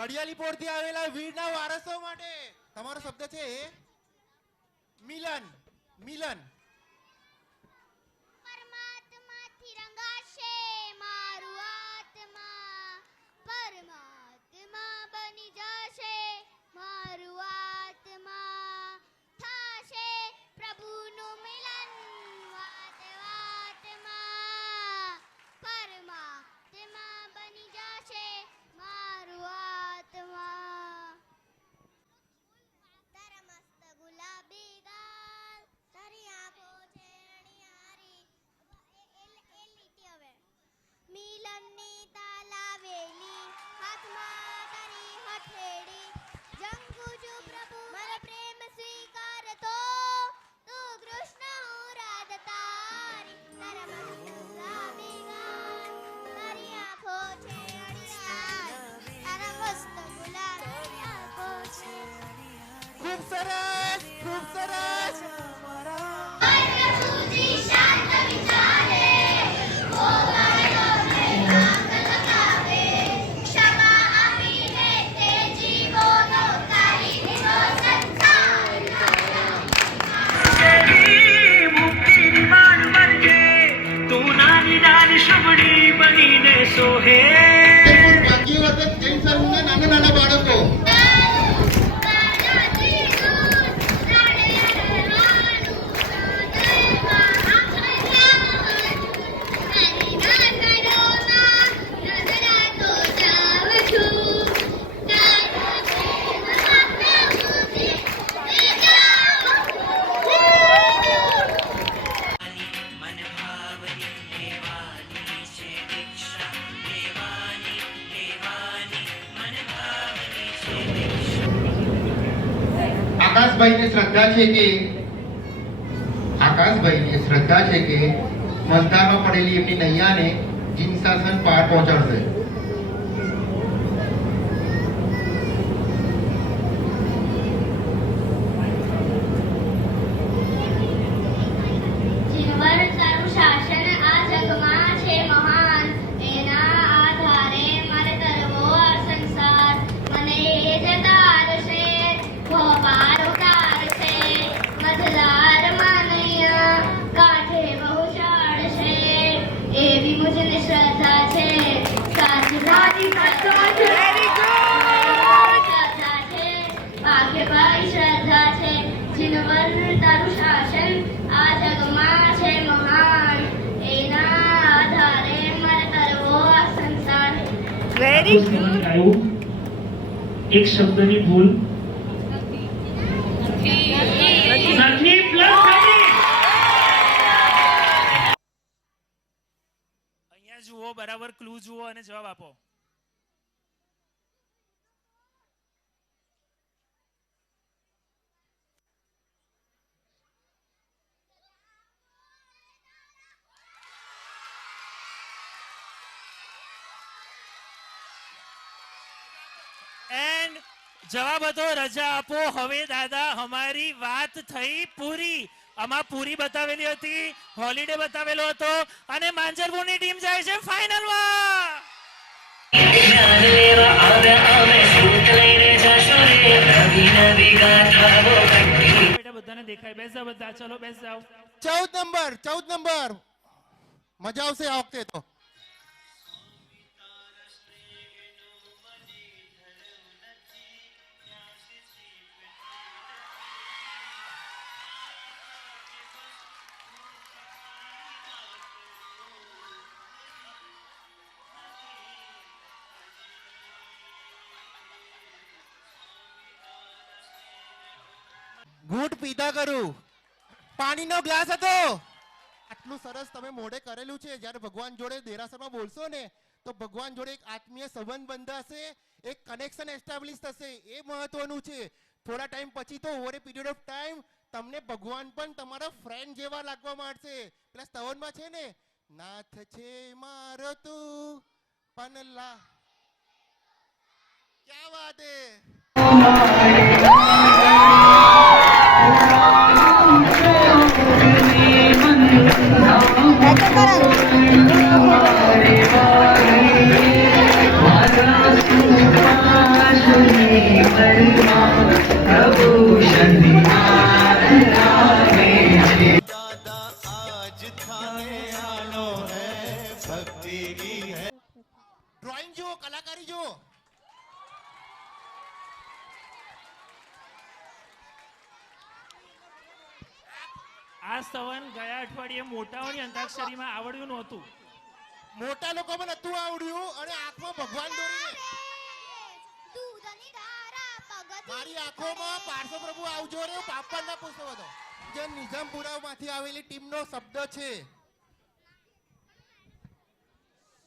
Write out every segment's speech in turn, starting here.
ઘડિયાળી પોળથી આવેલા વીરના વારસો માટે તમારો શબ્દ છે મિલન. મિલન. પરમાત્માથી રંગાશે મારું આત્મા, પરમાત્મા બની જશે મારું આત્મા, થાશે પ્રભુનું મિલન વાત વાતમાં, પરમાત્મા બની જશે મારું આત્મા. તારા મસ્ત ગુલાબી ગાલ, તારી આંખો છે અણિયારી, એ લીટી હવે. મિલનની તાલાવેલી, હાથમાં તારી હથેળી, જંગુ છું પ્રભુ મારો પ્રેમ સ્વીકાર તો, તું કૃષ્ણ હું રાધા તારી. તારા મસ્ત ગુલાબી ગાલ, તારી આંખો છે અણિયારી, તારા મસ્ત ગુલાબી આંખો છે. ખૂબ સરસ, ખૂબ સરસ. પ્રભુજી શાંત વિચારે, ઓ મારો પ્રેમ આગ લગાવે, ક્ષમા આપીને તે જીવોનો તારી દીધો સંસાર. મુક્તિની માન બનજે, તું નાની નાની શુભડી બનીને સોહે. ભાગ્ય વખત જૈન સરોવરના નાના નાના બાળકો મન ભાવની લેવાની છે દીક્ષા, લેવાની લેવાની મન ભાવની છે દીક્ષા. આકાશભાઈને શ્રદ્ધા છે કે મજદારમાં પડેલી એમની નૈયાને જીનશાસન પાર પહોંચાડશે. જીવન તારું શાસન આ જગમાં છે મહાન, એના આધારે મારે તરવો આ સંસાર. મને એ જ તારશે, ભવપાર ઉતારશે, મધદાર માનૈયા કાંઠે બહુ ચાડશે, એવી મુજને શ્રદ્ધા છે. સાચી શ્રદ્ધા છે, ભાગ્ય ભાઈ શ્રદ્ધા છે. જીવન તારું શાસન આ જગમાં છે મહાન, એના આધારે મારે તરવો આ સંસાર. આવ્યું એક શબ્દની ભૂલ નથી પ્લસ અહીંયા જુઓ, બરાબર ક્લુ જુઓ અને જવાબ આપો. એન્ડ જવાબ હતો રજા આપો. હવે દાદા અમારી વાત થઈ પૂરી. આમાં પૂરી બતાવેલી હતી, હોલિડે બતાવેલો હતો અને માંજરપુરની ટીમ જાય છે ફાઇનલમાં. જ્ઞાન લેવા આવ્યા અમે, સૂત લઈને જશું રે, નવી નવી ગાથાઓ કઠી. બેટા બધાને દેખાય. બેસ જાઓ બધા, ચલો બેસ જાઓ. 14 નંબર. મજા આવશે આ વખતે તો. ઘૂંટ પીધા કરું. પાણીનો ગ્લાસ હતો. આટલું સરસ તમે મોઢે કરેલું છે. જ્યારે ભગવાન જોડે દેરાસરમાં બોલશો ને તો ભગવાન જોડે એક આત્મીય સંબંધ બંધાશે, એક કનેક્શન એસ્ટાબ્લિશ થશે. એ મહત્વનું છે. થોડા ટાઈમ પછી તો over A period of time તમને ભગવાન પણ તમારા ફ્રેન્ડ જેવા લાગવા માંડશે. પેલા સ્તવનમાં છે ને, નાથ છે મારો તું પણ લા. ક્યા વાત હે. Hare પ્રભુ શનિવાર આવે છે. ડ્રોઈંગ જુઓ, કલાકારી જુઓ. આ સ્તવન ગયા અઠવાડિયે મોટાઓની અંતાક્ષરીમાં આવડ્યું નહોતું. મોટા લોકોમાં નતું આવડ્યું અને આંખમાં ભગવાન દોરીને દૂધની ધારા પગથી મારી આંખોમાં પાર્શ્વ પ્રભુ આવજો રે પાપડના પુષ્પો હતો. જે નિઝામપુરામાંથી આવેલી ટીમનો શબ્દ છે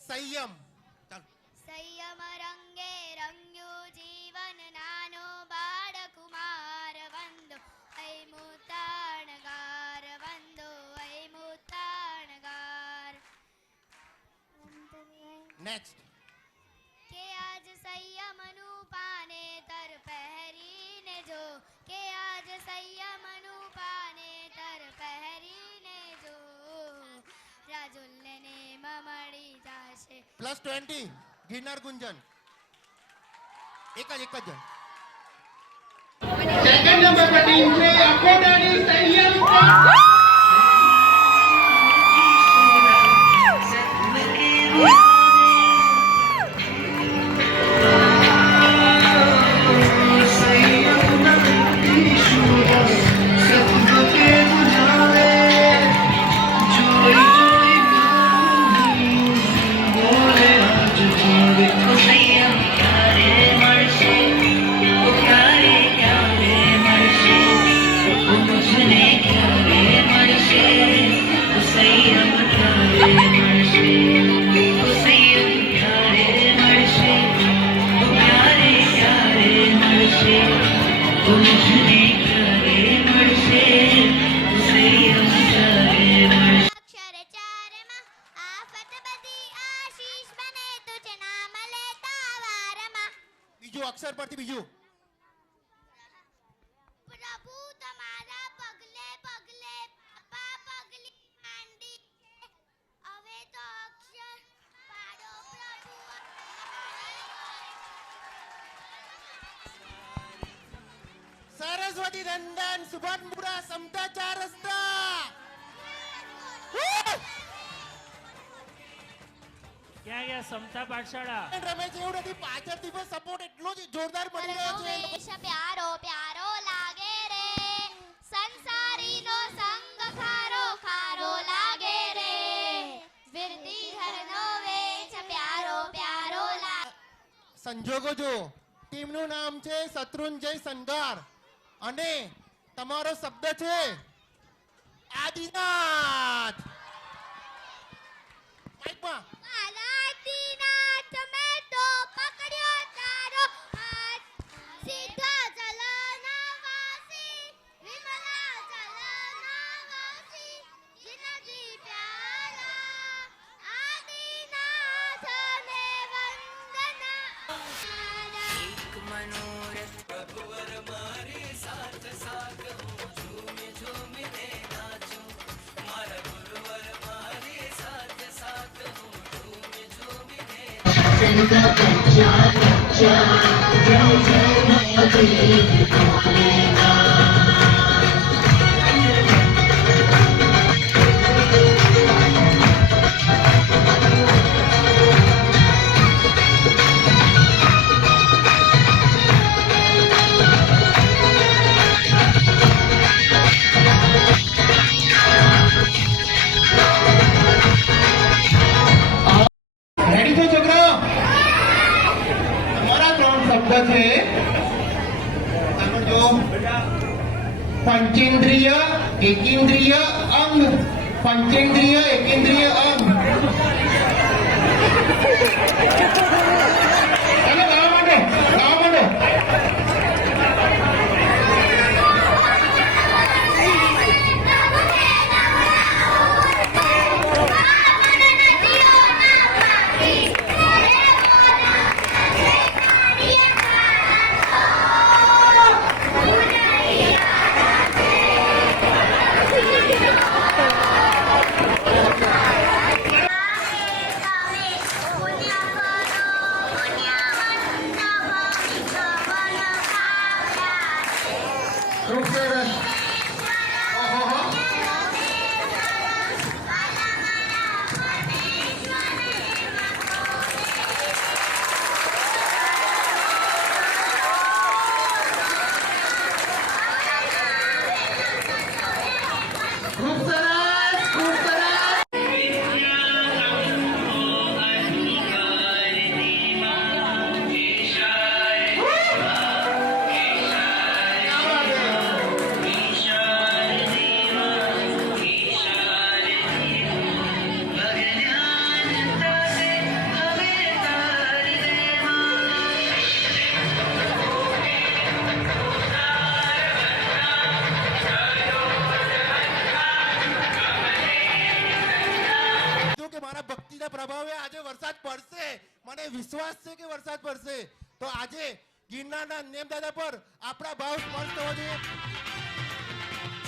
સંયમ. ચાલો. સંયમ રંગે રંગ્યું જીવન નાનો બાળકુમાર વંદો ऐ મુતાણગાર વંદો ऐ મુતાણગાર. નેક્સ્ટ. કે આજ સંયમનું પાનેતર પહેરીને જો, કે આજ સંયમનું પાનેતર પહેરીને જો, રાજુલ્યને મળી જાશે. +20 ગિરનાર ગુંજન. એક જ જણ. સેકન્ડ નંબર પર ટીમ છે અકોડાની સંયમ. અક્ષર ચારમાં આફત બધી આશીષ બને તુજ નામ લેતા વારમાં. બીજું અક્ષર પરથી બીજું. પ્રભુ તમારા પગલે પગલે પાપા પગલી માંડી છે. હવે તો અક્ષર પાડો પ્રભુ. સરસ્વતી નંદન સુભાનપુરા સમતા ચાર રસ્તા. ક્યાં ગયા સમતા પાઠશાળા? રમે છે એવું નથી, પાછળથી પણ સપોર્ટ એટલો જ જોરદાર મળી રહ્યો છે. વેશ પ્યારો પ્યારો લાગે રે, સંસારીનો સંગ ખારો ખારો લાગે રે. વિરતીધરનો વેશ પ્યારો પ્યારો લાગે. સંજોગો જો ટીમનું નામ છે શત્રુંજય સંગાર અને તમારો શબ્દ છે આદિનાથ. માઈકમાં આદિનાથ મેં તો પકડ્યો તારો હાથ, સીધા જલના વાસી વિમલા જલના વાસી જિંદગી પ્યારા આદિનાથને વંદના. રેડી છો છોકરાઓ? તમારા 3 શબ્દ છે. આગળ જો પંચેન્દ્રિય, એકેન્દ્રિય, અંગ. પંચેન્દ્રિય, એકેન્દ્રિય, અંગ. ચાલો ગાવા માંડો, ગાવા માંડો. મને વિશ્વાસ છે કે વરસાદ પડશે. તો આજે ગિરનારના નેમદાદા પર આપણા ભાવ સ્પષ્ટ થવો જોઈએ.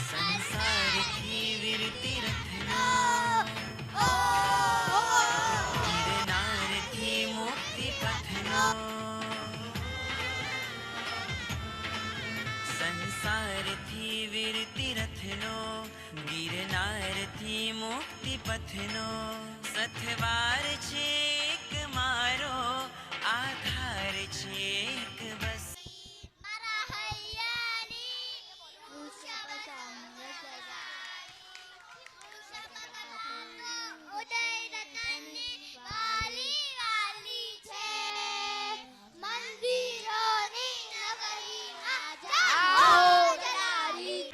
સંસારથી વિરતી રથનો ગિરનારથી મુક્તિ પથનો સંસારથી વિરતી રથનો ગિરનારથી મુક્તિ પથનો સથવાર છે એક મારો આધાર છે એક બસ મારા હૈયાની વૃષભ સંગ સગાઈ. ઉદય રતનની વાલી વાલી છે. મંદિરોની નગરીમાં જાઓ જનારી.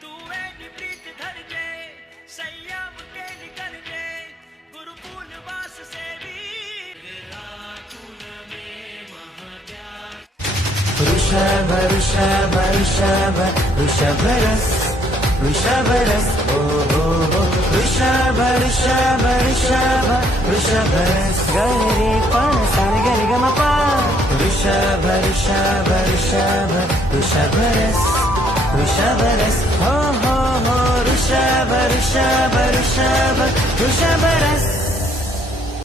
તું એની પ્રીત ધરજે સંયમ કે નિકલજે ગુરુકુલ વાસ સેવી રાખુન મે મહાત્યા वृषभ वृषभ वृषभ वृषभ रस ओ हो वृषभ वृषभ वृषभ वृषभ रस गरे पण सा ग ग म प वृषभ वृषभ वृषभ वृषभ रस हो वृषभ वृषभ वृषभ वृषभ रस